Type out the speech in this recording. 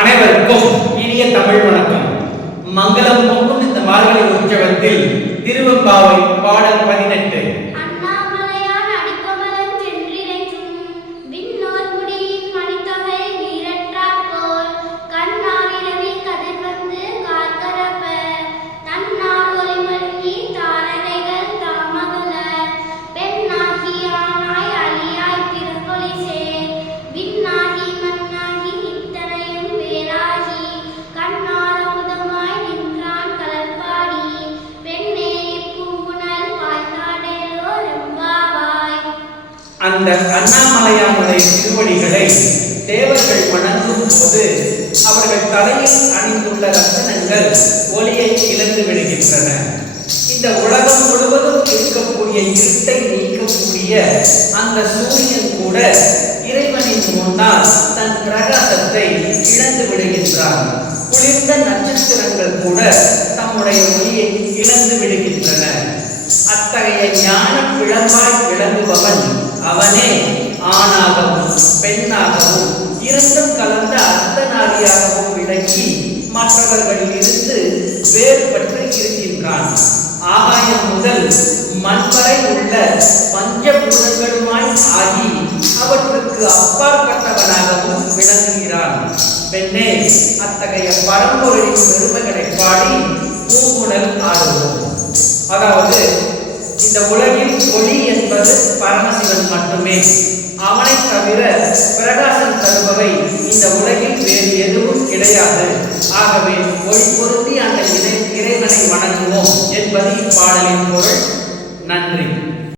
அனைவருக்கும் இனிய தமிழ் வணக்கம். மங்களம் பொங்கும் இந்த மார்கழி உற்சவத்தில் திருவெம்பாவை பாடல் 18. அந்த அண்ணாமலையானுடைய திருவடிகளை தேவர்கள் வணங்கும் போது அவர்கள் தலையில் அணிந்துள்ள ரத்தினங்கள் ஒளியை இழந்து விடுகின்றன. இந்த உலகம் முழுவதும் இருக்கக்கூடிய இருட்டை நீக்கக்கூடிய அந்த சூரியன் கூட இறைவனின் முன்னால் தன் பிரகாசத்தை இழந்து விடுகின்றான். குளிர்ந்த நட்சத்திரங்கள் கூட தம்முடைய ஒளியை இழந்து விடுகின்றன. அத்தகைய ஞான பிழம்பாய் விளங்குபவன் அவனே ஆணாகவும் பெண்ணாகவும் இரண்டும் கலந்த அர்த்தநாரியாகவும் விளங்கி மற்றவர்களில் இருந்து வேறுபட்டு இருக்கின்றான். ஆகாயம் முதல் மண் வரை உள்ள பஞ்சபூதங்களுமாய் ஆகி அவற்றுக்கு அப்பாற்பட்டவனாகவும் விளங்குகிறான். பெண்ணே, அத்தகைய பரம்பொருளின் பெருமைகளை பாடி பூங்குழல் ஆடுவோம். அதாவது இந்த உலகில் ஒளி என்பது பரமசிவன் மட்டுமே. அவனை தவிர பிரகாசம் தருபவை இந்த உலகில் வேறு எதுவும் கிடையாது. ஆகவே ஒளி பொருந்தி அந்த இறைவனை வணங்குவோம் என்பது இப்பாடலின் பொருள். நன்றி.